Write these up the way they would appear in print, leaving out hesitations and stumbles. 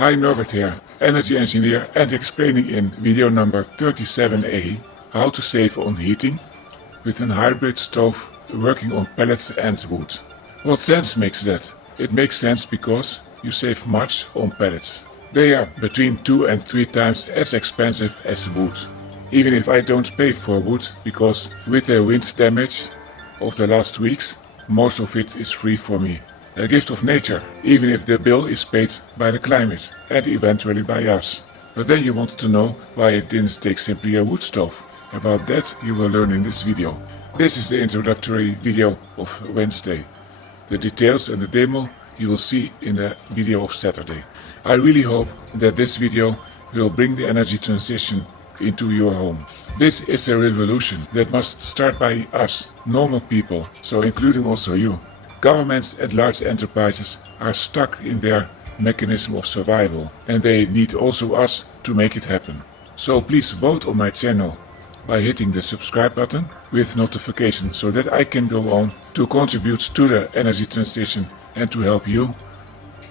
Hi, Norbert here, energy engineer, and explaining in video number 37a how to save on heating with a hybrid stove working on pellets and wood. What sense makes that? It makes sense because you save much on pellets. They are between 2 and 3 times as expensive as wood. Even if I don't pay for wood, because with the wind damage of the last weeks, most of it is free for me. A gift of nature, even if the bill is paid by the climate and eventually by us. But then you want to know why it didn't take simply a wood stove. About that you will learn in this video. This is the introductory video of Wednesday. The details and the demo you will see in the video of Saturday. I really hope that this video will bring the energy transition into your home. This is a revolution that must start by us, normal people, so including also you. Governments and large enterprises are stuck in their mechanism of survival, and they need also us to make it happen. So please vote on my channel by hitting the subscribe button with notification so that I can go on to contribute to the energy transition and to help you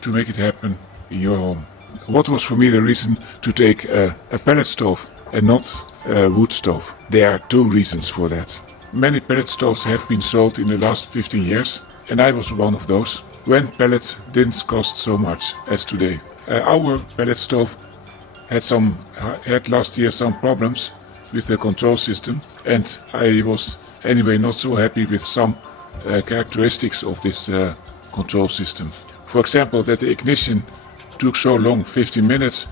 to make it happen in your home. What was for me the reason to take a pellet stove and not a wood stove? There are two reasons for that. Many pellet stoves have been sold in the last 15 years, and I was one of those, when pellets didn't cost so much as today. Our pellet stove had last year some problems with the control system, and I was anyway not so happy with some characteristics of this control system. For example, that the ignition took so long, 15 minutes,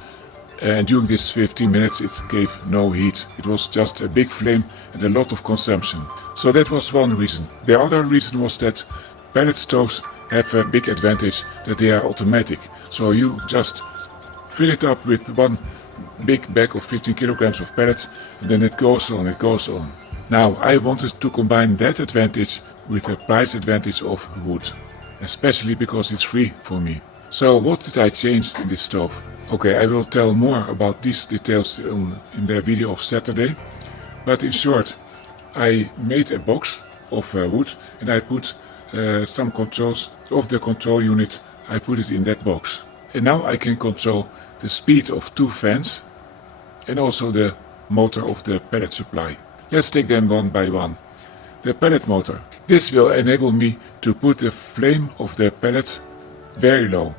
and during this 15 minutes it gave no heat. It was just a big flame and a lot of consumption. So that was one reason. The other reason was that pellet stoves have a big advantage that they are automatic. So you just fill it up with one big bag of 15 kilograms of pellets, and then it goes on, it goes on. Now I wanted to combine that advantage with the price advantage of wood, especially because it's free for me. So what did I change in this stove? Okay, I will tell more about these details in the video of Saturday, but in short, I made a box of wood and I put some controls of the control unit. I put it in that box, and now I can control the speed of 2 fans and also the motor of the pellet supply. Let's take them one by one. The pellet motor. This will enable me to put the flame of the pellet very low,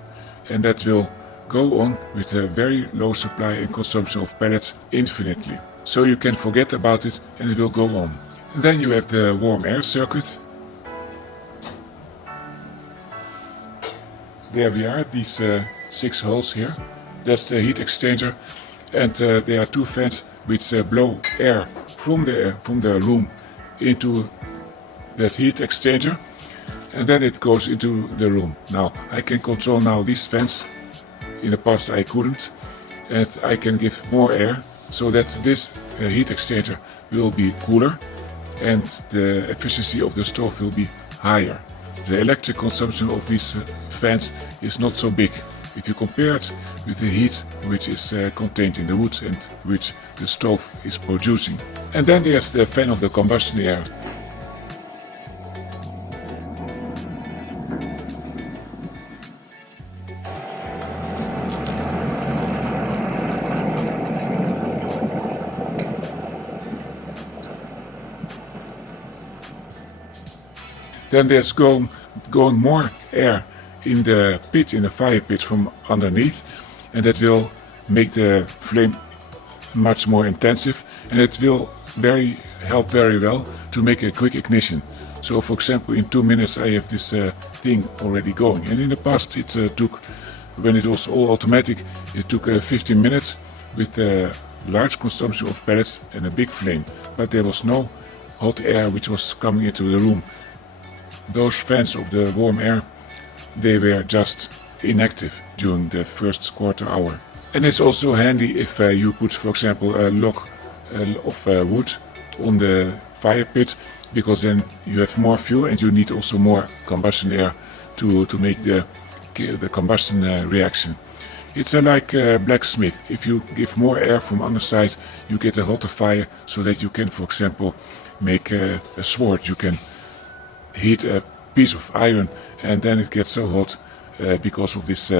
and that will go on with a very low supply and consumption of pellets infinitely. So you can forget about it and it will go on. And then you have the warm air circuit. There we are, these 6 holes here. That's the heat exchanger, and there are 2 fans which blow air from the room into that heat exchanger, and then it goes into the room. Now I can control now these fans. In the past I couldn't, and I can give more air so that this heat exchanger will be cooler and the efficiency of the stove will be higher. The electric consumption of these fans is not so big if you compare it with the heat which is contained in the wood and which the stove is producing. And then there's the fan of the combustion air. Then there's going more air in the pit, in the fire pit from underneath, and that will make the flame much more intensive, and it will help very well to make a quick ignition. So for example, in 2 minutes I have this thing already going, and in the past it took, when it was all automatic, it took 15 minutes with a large consumption of pellets and a big flame, but there was no hot air which was coming into the room. Those fans of the warm air, they were just inactive during the first quarter hour. And it's also handy if you put, for example, a log of wood on the fire pit, because then you have more fuel and you need also more combustion air to make the combustion reaction. It's like a blacksmith. If you give more air from underside, you get a hotter fire, so that you can, for example, make a sword. You can heat a piece of iron and then it gets so hot because of this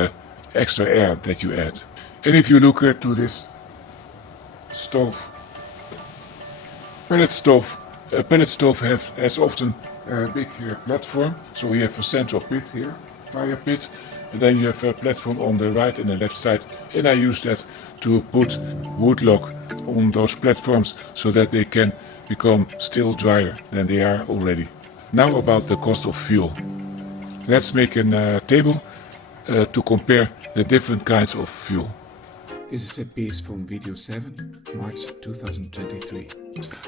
extra air that you add. And if you look to this stove, pellet stove, a pellet stove has often a big platform. So we have a central pit here, fire pit, and then you have a platform on the right and the left side, and I use that to put wood log on those platforms so that they can become still drier than they are already. Now about the cost of fuel. Let's make a table to compare the different kinds of fuel. This is a piece from video 7, March 2023.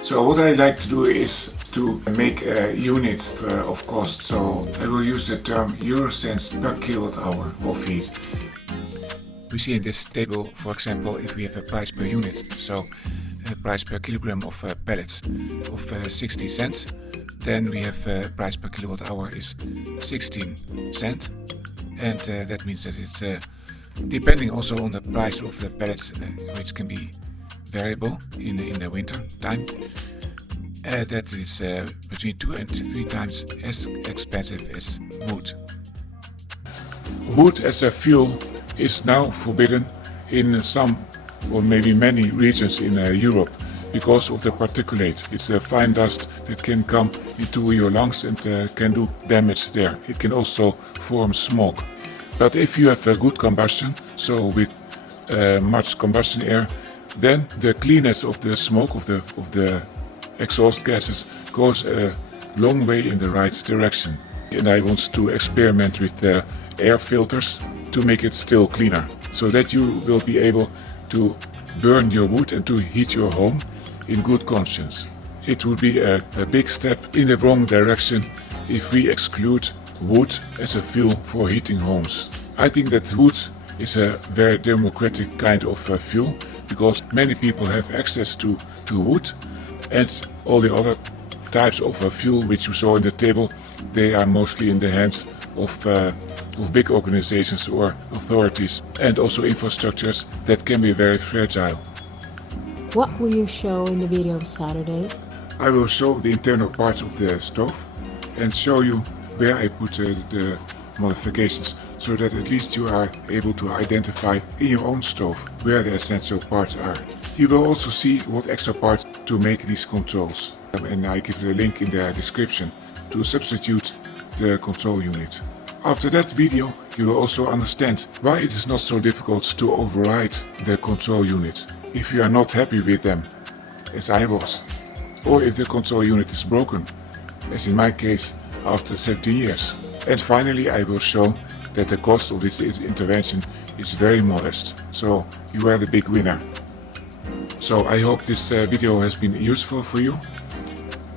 So what I like to do is to make a unit of cost. So I will use the term euro cents per kilowatt hour of heat. We see in this table, for example, if we have a price per unit, so a price per kilogram of pellets of 60 cents, then we have a price per kilowatt hour is 16 cents, and that means that it's depending also on the price of the pellets, which can be variable in the winter time. That is between 2 and 3 times as expensive as wood. Wood as a fuel is now forbidden in some or maybe many regions in Europe because of the particulate. It's a fine dust that can come into your lungs and can do damage there. It can also form smoke. But if you have a good combustion, so with much combustion air, then the cleanness of the smoke of the exhaust gases goes a long way in the right direction. And I want to experiment with the air filters to make it still cleaner, so that you will be able to burn your wood and to heat your home in good conscience. It would be a big step in the wrong direction if we exclude wood as a fuel for heating homes. I think that wood is a very democratic kind of fuel because many people have access to wood, and all the other types of fuel which you saw in the table, they are mostly in the hands of big organizations or authorities, and also infrastructures that can be very fragile. What will you show in the video of Saturday? I will show the internal parts of the stove and show you where I put the modifications, so that at least you are able to identify in your own stove where the essential parts are. You will also see what extra parts to make these controls, and I give the link in the description to substitute the control unit. After that video you will also understand why it is not so difficult to override the control unit if you are not happy with them, as I was, or if the control unit is broken, as in my case after 17 years. And finally I will show that the cost of this intervention is very modest, so you are the big winner. So I hope this video has been useful for you.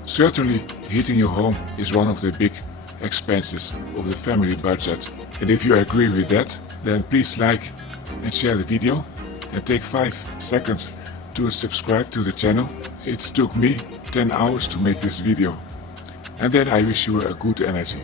Certainly heating your home is one of the big expenses of the family budget, and if you agree with that, then please like and share the video and take 5 seconds to subscribe to the channel. It took me 10 hours to make this video, and then I wish you a good energy.